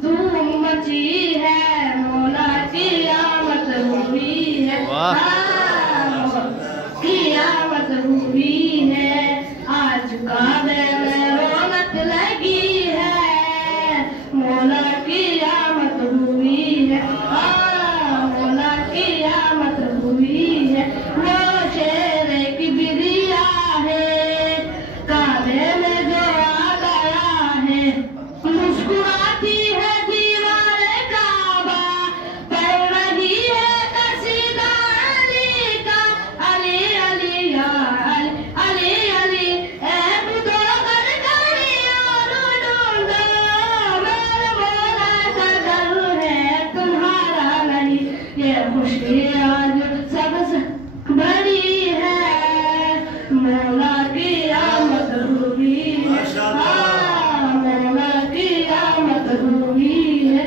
धूम मची है, मौला की आमद हुई है, क़यामत हुई है। आज काबे में रौनक लगी है, मौला की आमद हुई है, मौला की आमद हुई है। वो शेरे की बिरिया है, काबे में जो आ गया है, मुस्कुराती है दीवारे काबा, पढ़ रही है कसीदा अली का, अली अली या अली अली अली। ऐ बुदो गरगरी और ढूंढो, मेरे मौला का दर है तुम्हारा नहीं। ये खुशी आज सबसे बड़ी है, मौला की आमद हुई है, मौला की आमद हुई है।